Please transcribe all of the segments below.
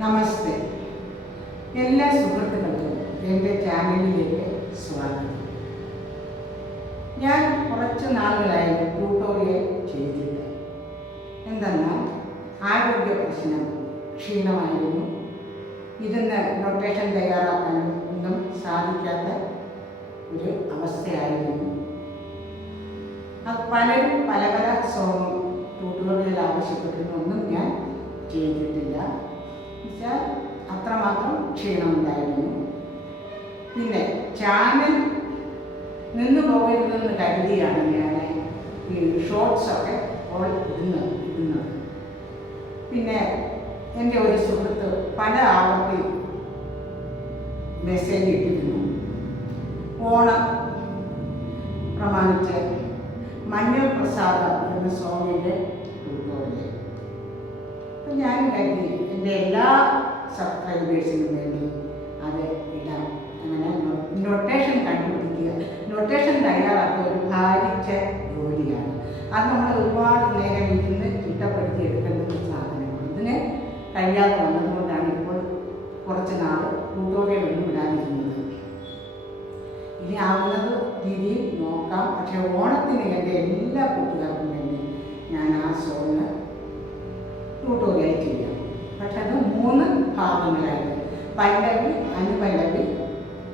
നമസ്തേ. എല്ലാ സുഹൃത്തുക്കൾക്കും എൻ്റെ ചാനലിലേക്ക് സ്വാഗതം. ഞാൻ കുറച്ച് നാളുകളായി ട്യൂട്ടോറിയൽ ചെയ്തിട്ട് എന്തെന്നാൽ ആരോഗ്യ പ്രശ്നം, ക്ഷീണമായിരുന്നു. ഇതിന് നൊട്ടേഷൻ തയ്യാറാക്കാനും ഒന്നും സാധിക്കാത്ത ഒരു അവസ്ഥയായിരുന്നു. അത് പലരും പല പല ട്യൂട്ടോറിയൽ ആവശ്യപ്പെട്ടിട്ടൊന്നും ഞാൻ ചെയ്തിട്ടില്ല. എന്നുവെച്ചാൽ അത്രമാത്രം ക്ഷീണമുണ്ടായിരുന്നു. പിന്നെ ചാനൽ നിന്ന് പോകരുതെന്ന് കരുതിയാണ് ഞാൻ ഈ ഷോർട്സൊക്കെ ഇടുന്നത്. പിന്നെ എൻ്റെ ഒരു സുഹൃത്ത് പല ആവർത്തി മെസ്സേജ് ഇട്ടിരുന്നു. ഓണം പ്രമാണിച്ച് മഞ്ഞൾ പ്രസാദം എന്ന സോങ്ങിൻ്റെ ട്യൂട്ടോറിയൽ. അപ്പം ഞാൻ കരുതി എൻ്റെ എല്ലാ സബ്സ്ക്രൈബേഴ്സിനും വേണ്ടി അത് ഇടാം. അങ്ങനെ നൊട്ടേഷൻ കണ്ടുപിടിക്കുക, നൊട്ടേഷൻ തയ്യാറാക്കുക ഒരു ഭാരിച്ച ജോലിയാണ്. അത് നമ്മൾ ഒരുപാട് നേരം ഇരുന്ന് ചിട്ടപ്പെടുത്തി എടുക്കേണ്ട ഒരു സാധനമാണ്. ഇതിന് കഴിയാതെ വന്നതുകൊണ്ടാണ് ഇപ്പോൾ കുറച്ച് നാൾ ട്യൂട്ടോറിയൽ ഒന്നും ഇടാതിരുന്നത്. ഇനി ആവുന്നത് രീതിയിൽ നോക്കാം. പക്ഷേ ഓണത്തിന് എൻ്റെ എല്ലാ കൂട്ടുകാർക്കും വേണ്ടി ഞാൻ ആ സോങ് ട്യൂട്ടോറിയൽ ചെയ്യാം. പക്ഷെ അത് 3 ഭാഗങ്ങളായിട്ട് പല്ലവി, അനുപല്ലവി,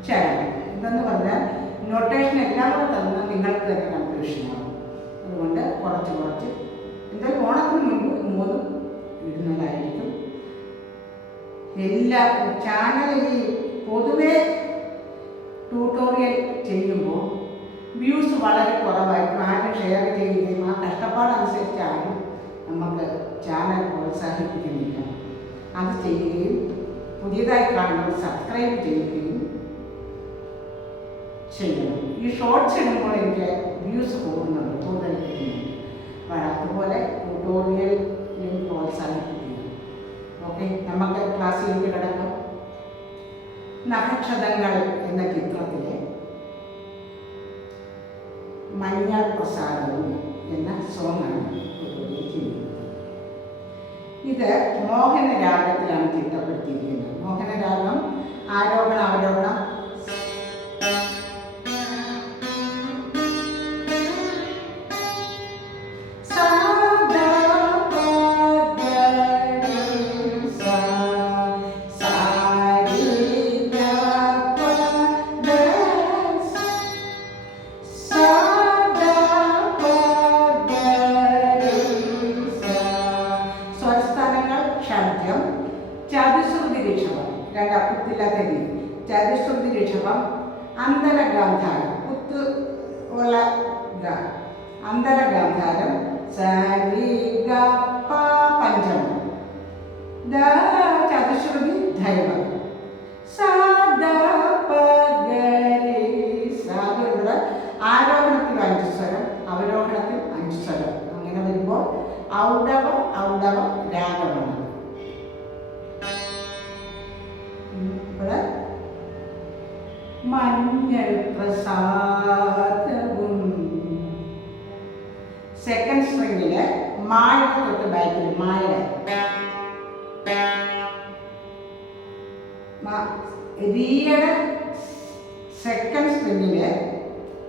ചരണം. എന്തെന്ന് പറഞ്ഞാൽ നൊട്ടേഷൻ എല്ലാം കൂടെ തന്നാൽ നിങ്ങൾക്ക് തന്നെ കൺഫ്യൂഷനാകും. അതുകൊണ്ട് കുറച്ച് എന്തായാലും ഓണത്തിന് മുൻപ് 3 ഇടുന്നതായിരിക്കും. എല്ലാ ചാനലിൽ പൊതുവെ ട്യൂട്ടോറിയൽ ചെയ്യുമ്പോൾ വ്യൂസ് വളരെ കുറവായിരിക്കും. ആരും ഷെയർ ചെയ്യുകയും ആ കഷ്ടപ്പാടനുസരിച്ച് ആരും നമുക്ക് ചാനൽ പ്രോത്സാഹിപ്പിക്കുന്നില്ല. അത് ചെയ്യുകയും പുതിയതായി കാണുന്നവർ സബ്സ്ക്രൈബ് ചെയ്യുകയും ചെയ്യണം. ഈ ഷോർട്സ് ഇടുമ്പോൾ എനിക്ക് വ്യൂസ് കൂടുന്നുണ്ട്, കൂടുതൽ കിട്ടുന്നുണ്ട്. അതുപോലെ ട്യൂട്ടോറിയലും പ്രോത്സാഹിപ്പിക്കുക. ഓക്കെ, നമുക്ക് ക്ലാസ്സിലേക്ക് കിടക്കാം. നക്ഷതങ്ങൾ എന്ന ചിത്രത്തിലെ മഞ്ഞൾ പ്രസാദവും എന്ന സോങ്ങാണ് ട്യൂട്ടോറിയൽ ചെയ്യുന്നത്. ഇത് മോഹനരാഗത്തിലാണ് ചിട്ടപ്പെടുത്തിയിരിക്കുന്നത്. മോഹനരാഗം ആരോഹണം അവരോഹണം ചതുശ്രുതി ഋഷഭം, കുത്തില്ലാത്ത രീതി. ചതുശ്രുതി ഋഷഭം, അന്തരഗാന്ധാരം, കുത്ത് ഉള്ള അന്തരഗാന്ധാരം, സരി ഗ പ പഞ്ചമം, ചതുശ്രുതി ധൈവം, ഇവിടെ ആരോഹണത്തിൽ 5 സ്വരം, അവരോഹണത്തിൽ 5 സ്വരം. അങ്ങനെ വരുമ്പോൾ ഔഡവ രാഗമാണ്. മഞ്ഞൾ പ്രസാദവും സെക്കൻഡ് സ്ട്രിങ്ങില് മായ തൊട്ട് ബാക്കിൽ റിയുടെ സെക്കൻഡ് സ്ട്രിങ്ങില്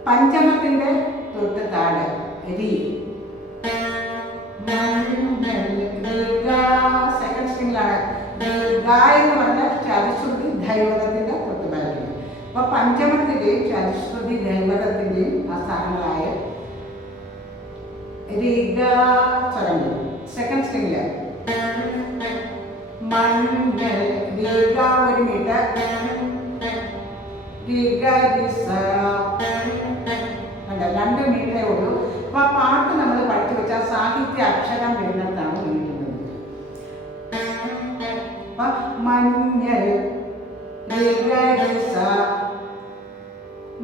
പഞ്ചമത്തിന്റെ തൊട്ട് താഴെ രി. സെക്കൻഡ് സ്ട്രിങ്ങിലാണ് എന്ന് പറഞ്ഞാൽ ചതുശ്രുതി ധൈവതത്തിന്റെ തൊട്ട് ബാക്കിൽ. അപ്പൊ പഞ്ചമത്തിന്റെയും ചതുശ്രുതി ധൈവതത്തിന്റെയും ആ സ്ഥാനങ്ങളായ സ്വരങ്ങൾ. സെക്കൻഡ് സ്ട്രിങ്ങില് മഞ്ഞൾ ഒരു മീറ്റർ, 2 മീറ്ററേ ഉള്ളൂ. അപ്പൊ ആ പാട്ട് നമ്മൾ പഠിച്ചു വെച്ചാൽ സാഹിത്യ അക്ഷരം വരുന്നിടത്താണ് വീട്ടുന്നത്. മഞ്ഞൾ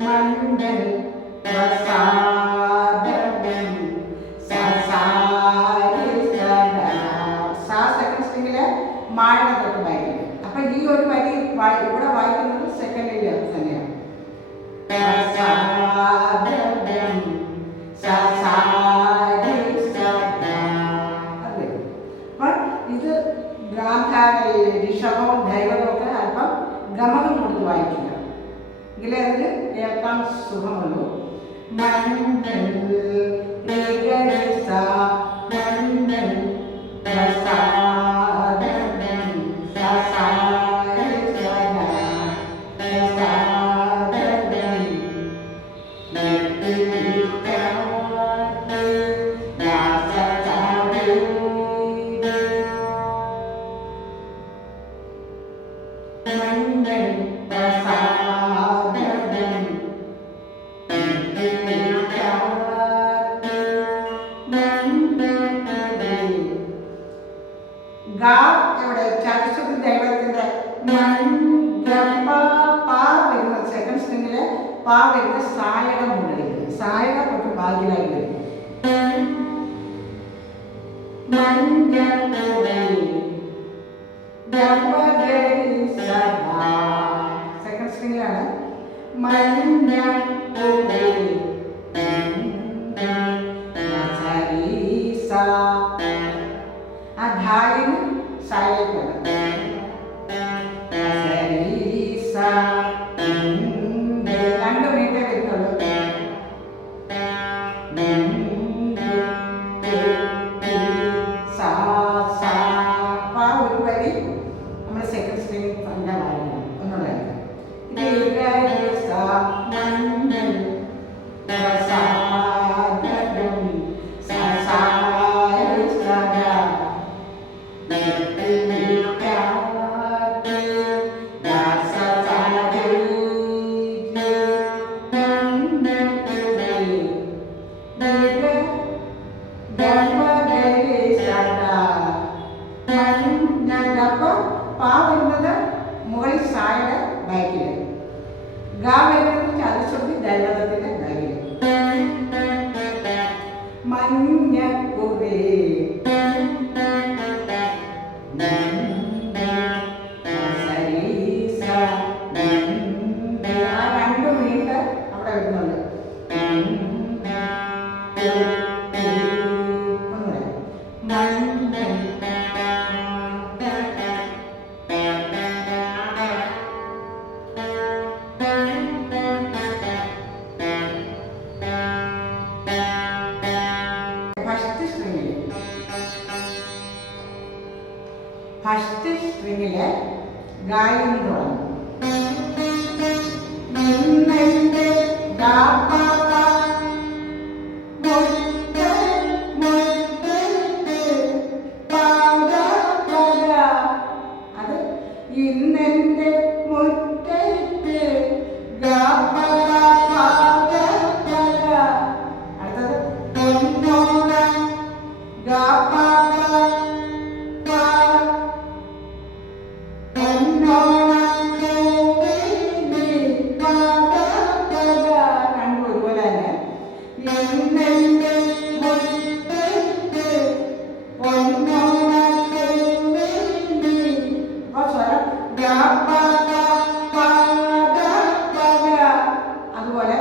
മഞ്ഞൾ സെക്കൻഡ് സ്ട്രിങ്ങില് മായ തൊട്ട് ബാക്കിൽ. അപ്പൊ ഈ ഒരു വരി ഇവിടെ വായിക്കുന്നത് സെക്കൻഡിൽ തന്നെയാണ്. ഇത് ഗാന്ധാര ഋഷഭവും ധൈവതവും ഒക്കെ അല്പം ഗമകം കൊടുത്ത് വായിക്കുക, എങ്കിലേ അതിന് കേൾക്കാൻ സുഖമുള്ളൂ. മഞ്ഞൾ ഇവിടെ ചതുശ്രുതി ദൈവത്തിന്റെ പാ വരുന്ന സെക്കൻഡ് സ്ട്രിങ്ങില് പാ വരുന്ന സായക മുകളിൽ സായക തൊട്ട് ഭാഗ്യമായി വരും. സെക്കൻഡ് സ്ട്രിങ്ങിലാണ് ആ ധാരിന് സായിലേക്ക് വേണം. രണ്ട് മിനിറ്റേ വരുന്നുള്ളൂ. ഒരു വരി നമ്മൾ സെക്കൻഡ് സ്ട്രിങ് തന്നെ വായിക്കണം. ഒന്നുകൂടെ പാ വരുന്നത് മുകളിൽ സായുടെ ബാക്കില്, ഗാ വരുന്നത് ചതുശ്രുതി ദൈവതത്തിന്റെ ബാക്കില്. മഞ്ഞക്കുറി ആ രണ്ട് മീറ്റർ അവിടെ വരുന്നുണ്ട്. ഫസ്റ്റ് സ്ട്രിങ്ങില് ഗായിനി തുടങ്ങും. അത് ഇന്നെന്റെ മുറ്റത്ത് അടുത്തത് അതുപോലെ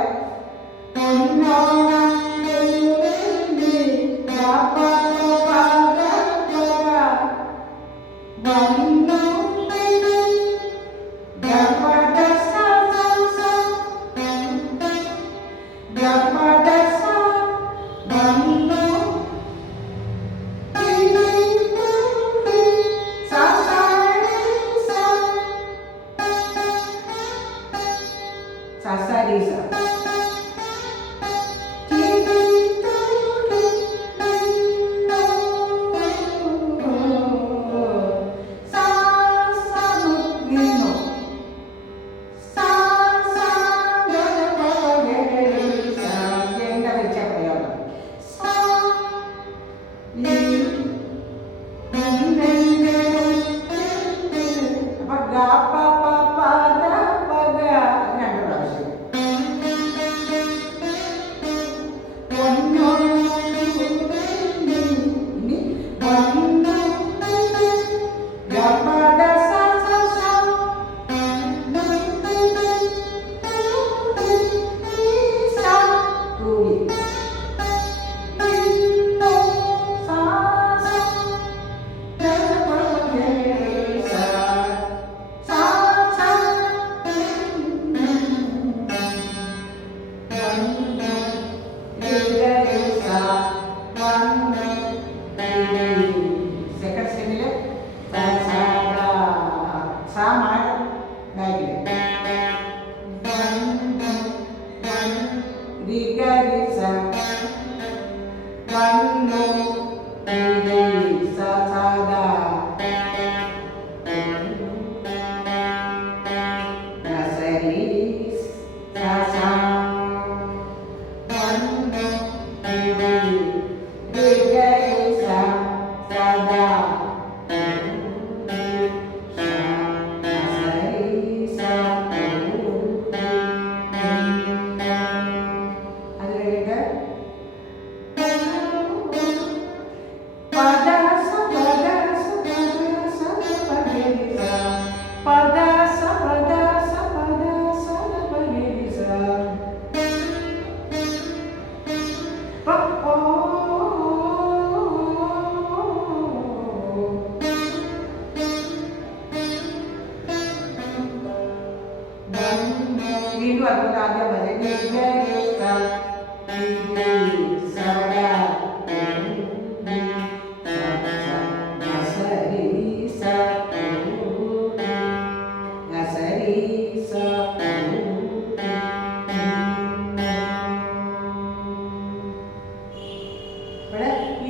വീണ്ടും അതുപോലെ ആദ്യം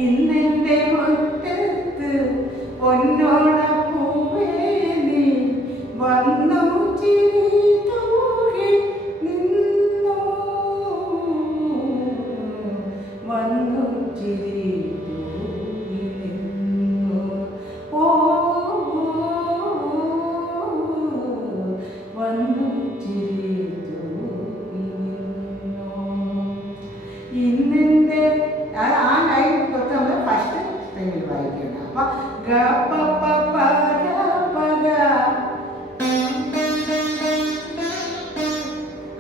ഇന്നെന്റെ മുറ്റത്ത് പൊന്നോണപ്പൂവേ നീ വന്നു ചിരി തൂകി നിന്നു വന്നു ചിരി തൂകി നിന്നു ഓ വന്നു ചിരി തൂകി നിന്നു ഇന്നെന്റെ ആ ലൈൻ തൊട്ട് നമ്മൾ ഫസ്റ്റ് സ്ട്രിങ്ങിൽ വായിക്കണം. അപ്പൊ ഗ പ പ പ ഗ പ ഗ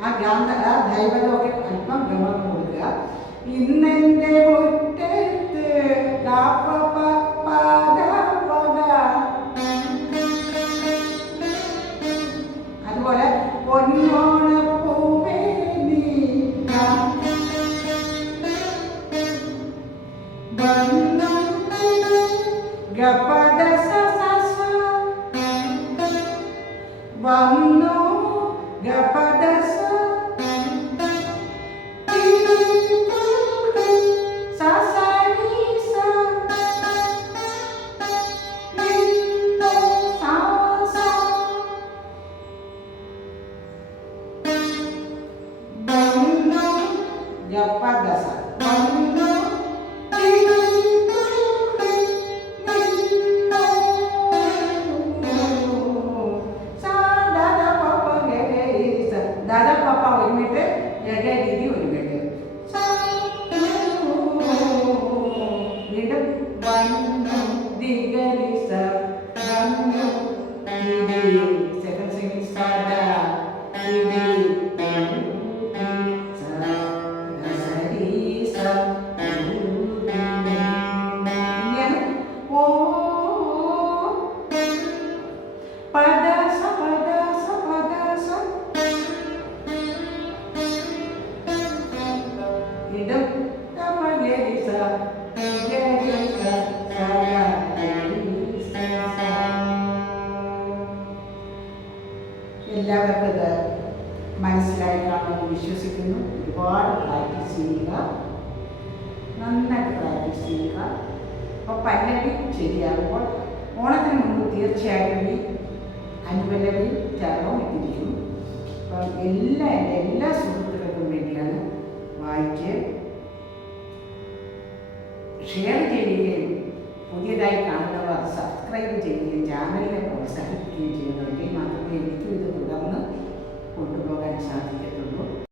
ആ ദൈവതൊക്കെ അല്പം ഗമനം കൊടുക്കുക. ഇന്നെന്റെ മുറ്റത്ത് ഗ പ പ പ ഗ പ ഗ. അതുപോലെ പൊന്നോണപ്പൂവേ നീ ഗപദ സസ വന്നു ഗപദ സ സസനി സ നിന്നു സ വന്നു ഗപദ സ വന്നു ദാദാ പാപ്പ ഒരുമിട്ട് രഗ രീതി ഒരുമിട്ട് വീണ്ടും വന്നു ദിഗരി സ വന്നു സെക്കൻഡ് സിംഗിങ് സദ ദിഗി സരി സ ഇങ്ങനെ ഓ പദ സ പദ സ പദ സ ഇടം തമഗരി സ ഗരി സ എല്ലാവർക്കും ഇത് മനസ്സിലായി കാണുമെന്ന് വിശ്വസിക്കുന്നു. ഒരുപാട് പ്രാക്ടീസ് ചെയ്യുക, നന്നായിട്ട് പ്രാക്ടീസ് ചെയ്യുക. അപ്പോൾ പല്ലവി ശരിയാകുമ്പോൾ ഓണത്തിന് മുമ്പ് തീർച്ചയായിട്ടും ഈ അനുപല്ലവി ചരണവും ഇട്ടിരിക്കും. അപ്പം എൻ്റെ എല്ലാ സുഹൃത്തുക്കൾക്കും വേണ്ടിയാണ് വായിച്ച് ഷെയർ ചെയ്യുകയും പുതിയതായി കാണുന്നവർ സബ്സ്ക്രൈബ് ചെയ്യുകയും ചാനലിനെ പ്രോത്സാഹിപ്പിക്കുകയും ചെയ്യുന്നവർക്ക് മാത്രമേ എനിക്കും ഇത് തുടർന്ന് കൊണ്ടുപോകാൻ സാധിക്കത്തുള്ളൂ.